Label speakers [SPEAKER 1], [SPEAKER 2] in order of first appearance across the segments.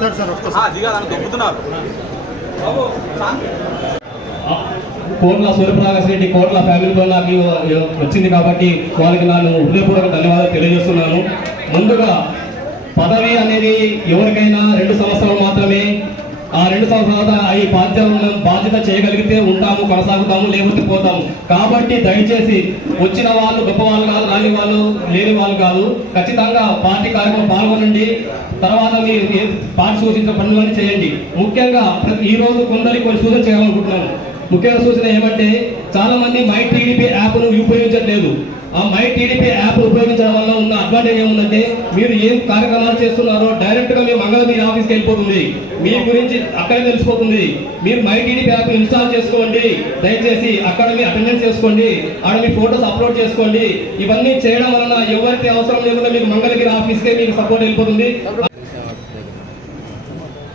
[SPEAKER 1] Sir sir దిగా దాన్ని దొబ్బుతున్నారు
[SPEAKER 2] కోట్ల సూర్యప్రకాశ్ రెడ్డి కోట్ల ఫ్యామిలీతో నాకు వచ్చింది కాబట్టి వాళ్ళకి నేను హృదయపూర్వక ధన్యవాదాలు తెలియజేస్తున్నాను. ముందుగా పదవి అనేది ఎవరికైనా రెండు సంవత్సరాలు మాత్రమే ఆ రెండు సంవత్సరాల ఈ బాధ్యత బాధ్యత చేయగలిగితే ఉంటాము కొనసాగుతాము లేకపోతే పోతాము. కాబట్టి దయచేసి వచ్చిన వాళ్ళు గొప్ప వాళ్ళు కాదు రాని వాళ్ళు లేని వాళ్ళు కాదు ఖచ్చితంగా పార్టీ కార్యక్రమం పాల్గొనండి. తర్వాత మీరు పార్టీ సూచించిన పనులన్నీ చేయండి. ముఖ్యంగా ఈ రోజు కొందరికి కొన్ని సూచన చేయాలనుకుంటున్నాము. ముఖ్యంగా సూచన ఏమంటే చాలా మంది మై టీడీపీ యాప్ను ఉపయోగించట్లేదు. ఆ మై టీడీపీ యాప్ ఉపయోగించడం వల్ల ఉన్న అడ్వాంటేజ్ ఏముందంటే మీరు ఏం కార్యక్రమాలు చేస్తున్నారో డైరెక్ట్గా మీ మంగళగిరి ఆఫీస్కి వెళ్ళిపోతుంది. మీ గురించి అక్కడే తెలిసిపోతుంది. మీరు మై టీడీపీ యాప్ ఇన్స్టాల్ చేసుకోండి. దయచేసి అక్కడ మీ అటెండెన్స్ చేసుకోండి. ఆడ మీ ఫోటోస్ అప్లోడ్ చేసుకోండి. ఇవన్నీ చేయడం వలన ఎవరికి అవసరం లేకుండా మీకు మంగళగిరి ఆఫీస్కే మీకు సపోర్ట్ వెళ్ళిపోతుంది.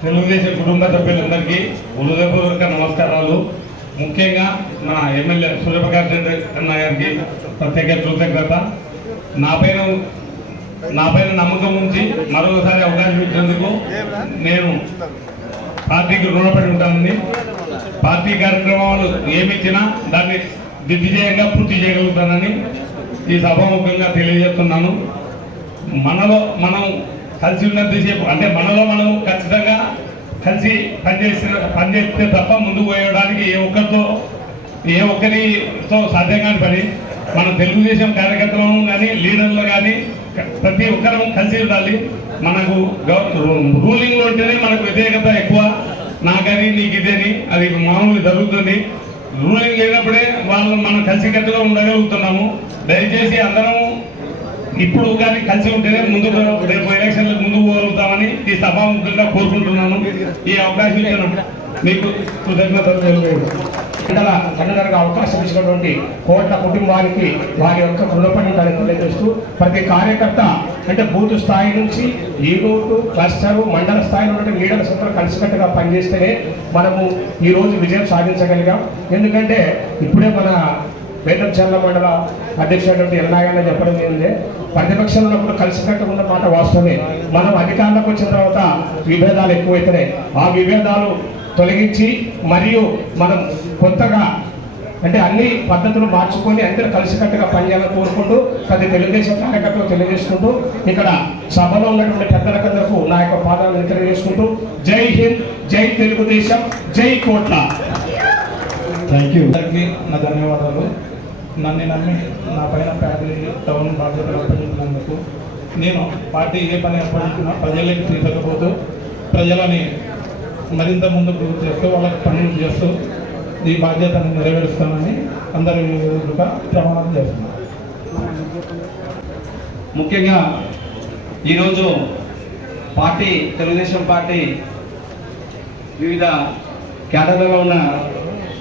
[SPEAKER 3] తెలుగుదేశం కుటుంబ సభ్యులందరికీ ఉదయపూర్వక నమస్కారాలు. ముఖ్యంగా మన ఎమ్మెల్యే సూర్యప్రకాష్ రెడ్డి అన్న గారికి ప్రత్యేక కృతజ్ఞత. నా పైన నా పైన నమ్మకం ఉంచి మరొకసారి అవకాశం ఇచ్చినందుకు నేను పార్టీకి రుణపడి ఉంటానని. పార్టీ కార్యక్రమాలు ఏమిచ్చినా దాన్ని దిగ్విజయంగా పూర్తి చేయగలుగుతానని ఈ సభాముఖంగా తెలియజేస్తున్నాను. మనలో మనం కలిసి ఉన్నంతసేపు అంటే మనలో మనం ఖచ్చితంగా కలిసి పనిచేసిన పనిచేస్తే తప్ప ముందుకు పోయడానికి ఏ ఒక్కరితో ఏ ఒక్కరితో సాధ్యం కాని పని. మన తెలుగుదేశం కార్యకర్తలను కానీ లీడర్లు కానీ ప్రతి ఒక్కరం కలిసి ఉండాలి. మనకు రూలింగ్లో ఉంటేనే మనకు వ్యతిరేకత ఎక్కువ. నాకని నీకు ఇదేని అది మామూలు జరుగుతుంది. రూలింగ్ లేనప్పుడే వాళ్ళు మనం కలిసికట్టుగా ఉండగలుగుతున్నాము. దయచేసి అందరము ఇప్పుడు కానీ కలిసి ఉంటేనే ముందు రేపు ఎలక్షన్లకు ముందుకు పోగలుగుతామని ఈ సభాముఖంగా కోరుకుంటున్నాను ఈ అవకాశం ఇచ్చిన. మీకు కృతజ్ఞతలు తెలియజేయండి.
[SPEAKER 4] మండల అవకాశం ఇచ్చినటువంటి కోట్ల కుటుంబానికి వారి యొక్క రుణపడి తెలియజేస్తూ ప్రతి కార్యకర్త అంటే బూత్ స్థాయి నుంచి ఈ క్లస్టర్ మండల స్థాయిలో ఉన్నటువంటి లీడర్స్ అందరూ కలిసికట్టుగా పనిచేస్తేనే మనము ఈరోజు విజయం సాధించగలిగాం. ఎందుకంటే ఇప్పుడే మన వేదంచర్ల మండల అధ్యక్షుడు ఎల్నాయన్న చెప్పడం ఏంటంటే ప్రతిపక్షంలో ఉన్నప్పుడు కలిసికట్టు ఉన్న మాట వాస్తవమే. మనం అధికారంలోకి వచ్చిన తర్వాత విభేదాలు ఎక్కువైతున్నాయి ఆ విభేదాలు తొలగించి మరియు మనం కొత్తగా అంటే అన్ని పద్ధతులు మార్చుకొని అందరూ కలిసికట్టుగా పనిచేయాలని కోరుకుంటూ ప్రతి తెలుగుదేశం కార్యకర్తలు తెలియజేసుకుంటూ ఇక్కడ సభలో ఉన్నటువంటి పెద్దలకందరకు నా యొక్క పాదాలను తెలియజేసుకుంటూ జై హింద్ జై తెలుగుదేశం జై కోట్ల.
[SPEAKER 3] థ్యాంక్ యూ నా ధన్యవాదాలు. నన్ను నమ్మి నా పైన ఫ్యామిలీ టౌన్ బాధ్యతలు అప్పగించినందుకు నేను పార్టీ ఏ పని అప్పగించినా ప్రజలకి తీసుకపోతూ ప్రజలని మరింత ముందుకు చేస్తూ వాళ్ళకి పనులు చేస్తూ ఈ బాధ్యతను నెరవేరుస్తానని అందరూ ఎదురుగా ప్రమాణం చేస్తున్నారు
[SPEAKER 2] ముఖ్యంగా ఈరోజు పార్టీ తెలుగుదేశం పార్టీ వివిధ క్యాడర్లలో ఉన్న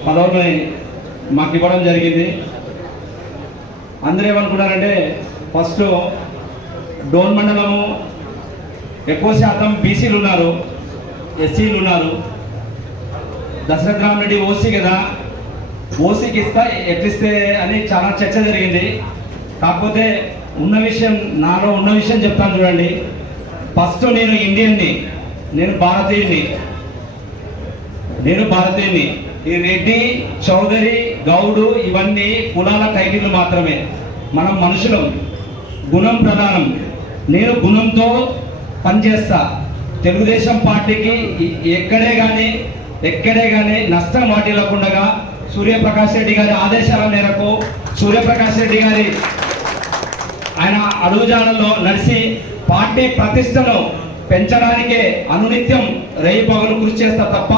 [SPEAKER 2] పదవులని మాకు ఇవ్వడం జరిగింది. అందరూ ఏమనుకున్నారంటే ఫస్ట్ డోన్ మండలము ఎక్కువ శాతం బీసీలు ఉన్నారు ఎస్సీలు ఉన్నారు. దశరథ్ రామరెడ్డి ఓసీ కదా. ఓసీకి ఇస్తా ఎట్లిస్తే అని చాలా చర్చ జరిగింది. కాకపోతే ఉన్న విషయం నాలో ఉన్న విషయం చెప్తాను చూడండి. ఫస్ట్ నేను ఇండియన్ని నేను భారతీయుని నేను భారతీయుని ఈ రెడ్డి చౌదరి గౌడు ఇవన్నీ కులాల టైటిల్ మాత్రమే. మనం మనుషులం. గుణం ప్రధానం. నేను గుణంతో పనిచేస్తా. తెలుగుదేశం పార్టీకి ఎక్కడే కానీ ఎక్కడే కానీ నష్టం వాటిల్లకుండా సూర్యప్రకాష్ రెడ్డి గారి ఆదేశాల మేరకు సూర్యప్రకాష్ రెడ్డి గారి ఆయన అడుగుజాడల్లో నడిచి పార్టీ ప్రతిష్టను పెంచడానికే అనునిత్యం రేయి పగులు కృషి చేస్తా తప్ప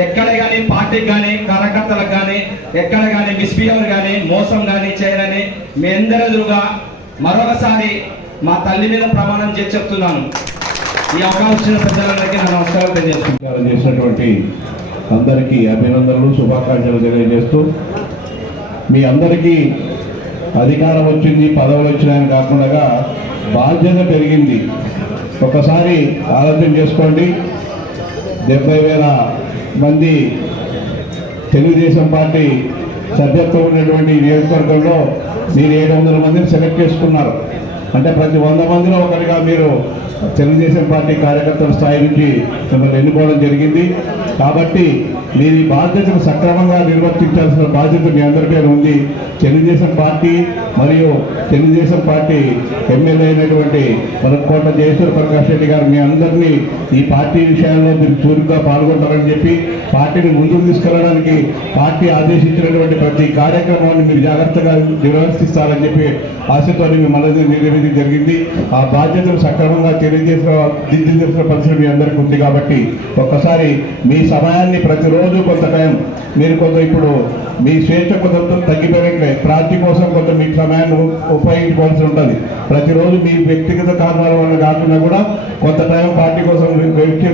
[SPEAKER 2] ఎక్కడ కానీ పార్టీకి కానీ కార్యకర్తలకు కానీ ఎక్కడ కానీ మిస్బిహేవర్ కానీ మోసం కానీ చేయాలని మీ అందరి ఎదురుగా మరొకసారి మా తల్లి మీద ప్రమాణం చేసి చెప్తున్నాను. ఈ అవకాశం ఇచ్చిన పెద్దలందరికీ నా నమస్కారం తెలియజేస్తున్నాను
[SPEAKER 3] చేసినటువంటి
[SPEAKER 5] అందరికీ అభినందనలు శుభాకాంక్షలు తెలియజేస్తూ మీ అందరికీ అధికారం వచ్చింది పదవులు వచ్చినాయని కాకుండా బాధ్యత పెరిగింది. ఒకసారి ఆలోచన చేసుకోండి. డెబ్బై వేల మంది తెలుగుదేశం పార్టీ సభ్యత్వం ఉన్నటువంటి నియోజకవర్గంలో మీరు ఏడు వందల మందిని సెలెక్ట్ చేసుకున్నారు. అంటే ప్రతి వంద మందిలో ఒకరిగా మీరు తెలుగుదేశం పార్టీ కార్యకర్తల స్థాయి నుంచి మిమ్మల్ని ఎన్నుకోవడం జరిగింది. కాబట్టి మీరు ఈ బాధ్యతను సక్రమంగా నిర్వర్తించాల్సిన బాధ్యత మీ అందరిపై ఉంది. తెలుగుదేశం పార్టీ మరియు తెలుగుదేశం పార్టీ ఎమ్మెల్యే అయినటువంటి మనకోట జయేశ్వర ప్రకాష్ రెడ్డి గారు మీ అందరినీ ఈ పార్టీ విషయాల్లో మీరు చురుగ్గా పాల్గొంటారని చెప్పి పార్టీని ముందుకు తీసుకెళ్ళడానికి పార్టీ ఆదేశించినటువంటి ప్రతి కార్యక్రమాన్ని మీరు జాగ్రత్తగా నిర్వర్తిస్తారని చెప్పి ఆశతో మిమ్మల్ని నిర్వహించడం జరిగింది. ఆ బాధ్యతను సక్రమంగా తెలియజేసిన దిద్దించిన పరిస్థితి మీ అందరికీ ఉంది కాబట్టి ఒక్కసారి మీ సమయాన్ని ప్రతిరోజు కొంత టైం మీరు కొంత ఇప్పుడు మీ స్వేచ్ఛ కొంత తగ్గిపోయినట్లే పార్టీ కోసం కొంత మీ సమయాన్ని ఉపయోగించుకోవాల్సి ఉంటుంది. ప్రతిరోజు మీ వ్యక్తిగత కారణాల వల్ల కాకుండా కూడా కొంత టైం పార్టీ కోసం వెయిట్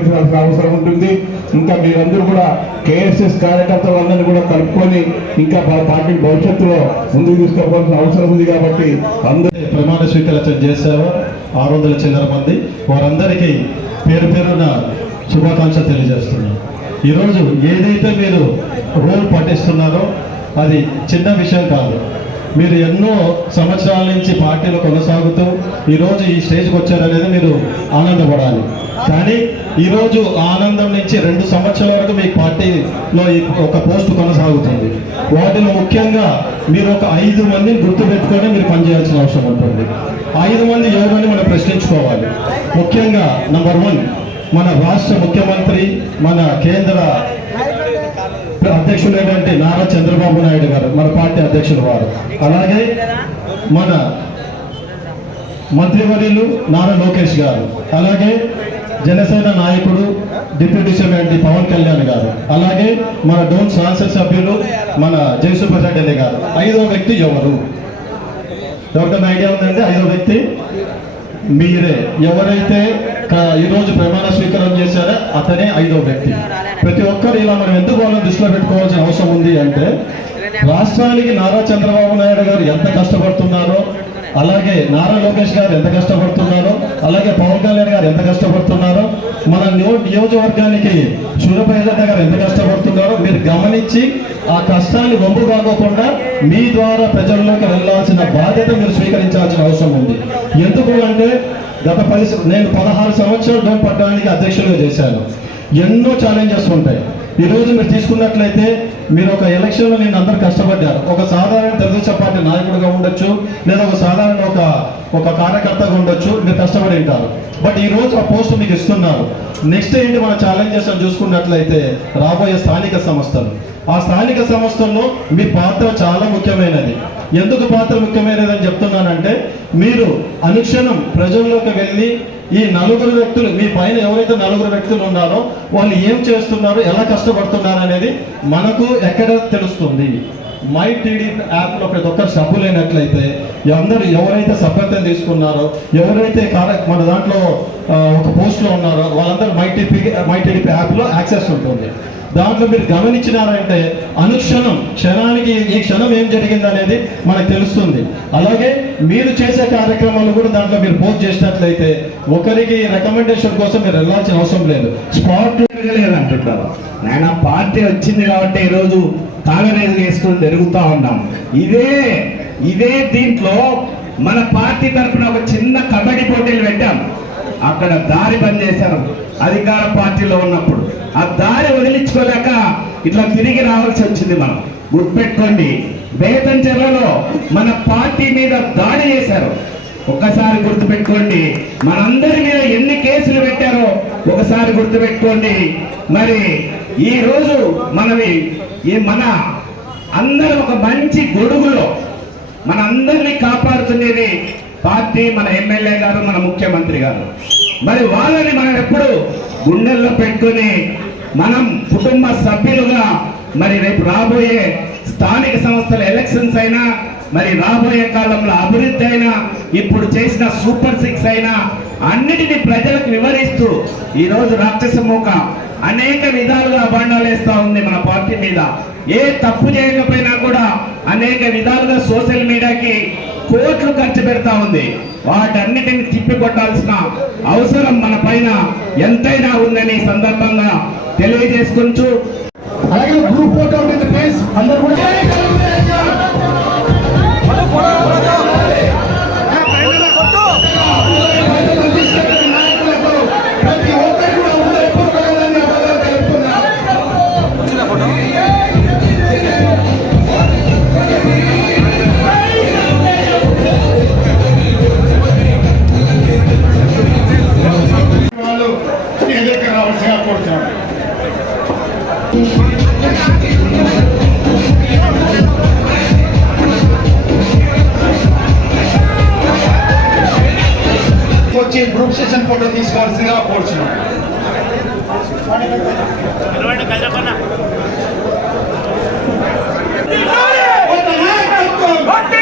[SPEAKER 5] అవసరం ఉంటుంది. ఇంకా మీరందరూ కూడా కేఎస్ఎస్ కార్యకర్తలందరినీ కూడా కలుపుకొని ఇంకా పార్టీ భవిష్యత్తులో ముందుకు తీసుకోవాల్సిన అవసరం ఉంది కాబట్టి అందరూ
[SPEAKER 6] ప్రమాణ స్వీకారం చేశారో ఆరు వందల చిల్లర మంది వారందరికీ పేరు పేరున శుభాకాంక్షలు తెలియజేస్తున్నాను ఈరోజు ఏదైతే మీరు రోల్ పాటిస్తున్నారో అది చిన్న విషయం కాదు. మీరు ఎన్నో సంవత్సరాల నుంచి పార్టీలో కొనసాగుతూ ఈరోజు ఈ స్టేజ్కి వచ్చారనేది మీరు ఆనందపడాలి. కానీ ఈరోజు ఆ ఆనందం నుంచి రెండు సంవత్సరాల వరకు మీ పార్టీలో ఈ ఒక పోస్ట్ కొనసాగుతుంది. వాటిలో ముఖ్యంగా మీరు ఒక ఐదు మందిని గుర్తుపెట్టుకొని మీరు పనిచేయాల్సిన అవసరం ఉంటుంది. ఐదు మంది ఎవరని మనం ప్రశ్నించుకోవాలి. ముఖ్యంగా నంబర్ వన్ మన రాష్ట్ర ముఖ్యమంత్రి మన కేంద్ర అధ్యక్షుడైనటువంటి నారా చంద్రబాబు నాయుడు గారు మన పార్టీ అధ్యక్షుడు వారు. అలాగే మన మంత్రివర్యులు నారా లోకేష్ గారు. అలాగే జనసేన నాయకుడు డిప్యూటీ సీఎం పవన్ కళ్యాణ్ గారు. అలాగే మన డోన్ సాంసద్ సభ్యులు మన జయసూపర్ రెడ్డి గారు. ఐదో వ్యక్తి ఎవరు? ఎవరికైనా ఐడియా ఉందంటే ఐదో వ్యక్తి మీరే. ఎవరైతే ఈరోజు ప్రమాణ స్వీకారం చేశారో అతనే ఐదో వ్యక్తి. ప్రతి ఒక్కరు ఇలా మనం ఎందుకు వాళ్ళని దృష్టిలో పెట్టుకోవాల్సిన అవసరం ఉంది అంటే రాష్ట్రానికి నారా చంద్రబాబు నాయుడు గారు ఎంత కష్టపడుతున్నారో అలాగే నారా లోకేష్ గారు ఎంత కష్టపడుతున్నారో అలాగే పవన్ కళ్యాణ్ గారు ఎంత కష్టపడుతున్నారో మన నియోజకవర్గానికి సూర్యప్రసాద్ గారు ఎంత కష్టపడుతున్నారో మీరు గమనించి ఆ కష్టాన్ని వంపు కాకోకుండా మీ ద్వారా ప్రజల్లోకి వెళ్ళాల్సిన బాధ్యత మీరు స్వీకరించాల్సిన అవసరం ఉంది. ఎందుకు అంటే గత పది నేను పదహారు సంవత్సరాలు డోన్ పట్టడానికి అధ్యక్షులుగా చేశాను. ఎన్నో ఛాలెంజెస్ ఉంటాయి. ఈరోజు మీరు తీసుకున్నట్లయితే మీరు ఒక ఎలక్షన్లో నేను అందరు కష్టపడ్డారు. ఒక సాధారణ తెలుగుదేశం పార్టీ నాయకుడిగా ఉండొచ్చు లేదా ఒక సాధారణ ఒక ఒక కార్యకర్తగా ఉండొచ్చు మీరు కష్టపడి ఉంటారు. బట్ ఈ రోజు ఆ పోస్ట్ మీకు ఇస్తున్నారు. నెక్స్ట్ ఏంటి మన ఛాలెంజెస్ అని చూసుకున్నట్లయితే రాబోయే స్థానిక సంస్థలు. ఆ స్థానిక సంస్థల్లో మీ పాత్ర చాలా ముఖ్యమైనది. ఎందుకు పాత్ర ముఖ్యమైనదని చెప్తున్నానంటే మీరు అనుక్షణం ప్రజల్లోకి వెళ్ళి ఈ నలుగురు వ్యక్తులు మీ పైన ఎవరైతే నలుగురు వ్యక్తులు ఉన్నారో వాళ్ళు ఏం చేస్తున్నారు ఎలా కష్టపడుతున్నారు అనేది మనకు ఎక్కడ తెలుస్తుంది. మై టీడీ యాప్లో ప్రతి ఒక్కరు సభ్యులైనట్లయితే అందరూ ఎవరైతే సభ్యత్వం తీసుకున్నారో ఎవరైతే మన దాంట్లో ఒక పోస్ట్లో ఉన్నారో వాళ్ళందరూ మై టీపీ మై టీడీపీ యాప్లో యాక్సెస్ ఉంటుంది. దాంట్లో మీరు గమనించినారంటే అనుక్షణం క్షణానికి ఈ క్షణం ఏం జరిగింది అనేది మనకు తెలుస్తుంది. అలాగే మీరు చేసే కార్యక్రమాలు కూడా దాంట్లో మీరు పోస్ట్ చేసినట్లయితే ఒకరికి రికమెండేషన్ కోసం మీరు వెళ్ళాల్సిన అవసరం లేదు. స్పాట్
[SPEAKER 7] అంటుంటారు నాయన పార్టీ వచ్చింది కాబట్టి ఈరోజు తాగనేది వేసుకుని తిరుగుతా ఉన్నాం. ఇదే ఇదే దీంట్లో మన పార్టీ తరఫున ఒక చిన్న కథ అక్కడ దారి బంద్ చేశారు. అధికార పార్టీలో ఉన్నప్పుడు. ఆ దారి వదిలించుకోలేక ఇట్లా తిరిగి రావాల్సి వచ్చింది మనం. గుర్తుపెట్టుకోండి. వేతన్ చెరలో మన పార్టీ మీద దాడి చేశారు. ఒక్కసారి గుర్తుపెట్టుకోండి. మనందరి మీద ఎన్ని కేసులు పెట్టారో ఒకసారి గుర్తుపెట్టుకోండి. మరి ఈ రోజు మనవి ఈ మన అందరం ఒక మంచి గొడుగులో మన అందరినీ కాపాడుతున్నది పార్టీ మన ఎమ్మెల్యే గారు మన ముఖ్యమంత్రి గారు. మరి వాళ్ళని మనం ఎప్పుడు గుండెల్లో పెట్టుకుని మనం కుటుంబ సభ్యులుగా మరి రేపు రాబోయే స్థానిక సంస్థల ఎలక్షన్స్ అయినా మరి రాబోయే కాలంలో అభివృద్ధి అయినా ఇప్పుడు చేసిన సూపర్ సిక్స్ అయినా అన్నిటినీ ప్రజలకు వివరిస్తూ ఈరోజు రాక్షస మూక అనేక విధాలుగా బండాలేస్తా ఉంది మన పార్టీ మీద. ఏ తప్పు చేయకపోయినా కూడా అనేక విధాలుగా సోషల్ మీడియాకి కోట్లు ఖర్చు పెడతా ఉంది. వాటన్నిటిని తిప్పికొట్టాల్సిన అవసరం మన పైన ఎంతైనా ఉందని సందర్భంగా తెలియజేసుకుంటూ
[SPEAKER 8] అలాగే గ్రూప్ ఫోటో అందరూ కూడా వచ్చి గ్రూప్ సెషన్ ఫోటో తీసుకోవాల్సిందిగా కోరుచున్నాం. నాయకత్వం!